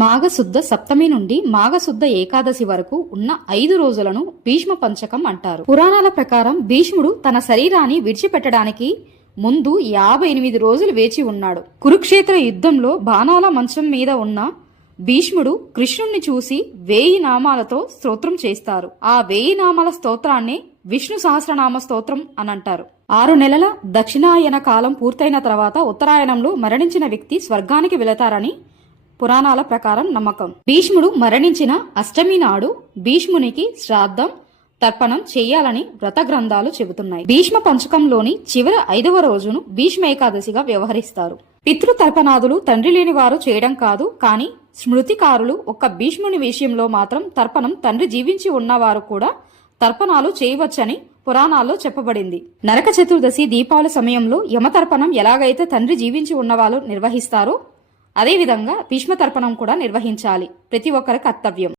మాఘశుద్ధ సప్తమి నుండి మాఘశుద్ధ ఏకాదశి వరకు ఉన్న ఐదు రోజులను భీష్మ పంచకం అంటారు. పురాణాల ప్రకారం భీష్ముడు తన శరీరాన్ని విడిచిపెట్టడానికి ముందు యాభై ఎనిమిది రోజులు వేచి ఉన్నాడు. కురుక్షేత్ర యుద్ధంలో బాణాల మంచం మీద ఉన్న భీష్ముడు కృష్ణుణ్ణి చూసి వేయి నామాలతో స్తోత్రం చేస్తారు. ఆ వేయి నామాల స్తోత్రాన్ని విష్ణు సహస్రనామ స్తోత్రం అని అంటారు. ఆరు నెలల దక్షిణాయన కాలం పూర్తయిన తర్వాత ఉత్తరాయణంలో మరణించిన వ్యక్తి స్వర్గానికి వెళతారని పురాణాల ప్రకారం నమ్మకం. భీష్ముడు మరణించిన అష్టమి నాడు భీష్మునికి శ్రాద్ధం తర్పణం చేయాలని వ్రత గ్రంథాలు చెబుతున్నాయి. భీష్మ పంచకంలోని చివరి ఐదవ రోజును భీష్మ ఏకాదశిగా వ్యవహరిస్తారు. పితృతర్పణాదులు తండ్రి లేని వారు చేయడం కాదు కానీ స్మృతికారులు ఒక్క భీష్ముని విషయంలో మాత్రం తర్పణం తండ్రి జీవించి ఉన్నవారు కూడా తర్పణాలు చేయవచ్చని పురాణాల్లో చెప్పబడింది. నరక చతుర్దశి దీపావళి సమయంలో యమతర్పణం ఎలాగైతే తండ్రి జీవించి ఉన్నవాళ్ళు నిర్వహిస్తారో అదేవిధంగా భీష్మ తర్పణం కూడా నిర్వహించాలి. ప్రతి ఒక్కరి కర్తవ్యం.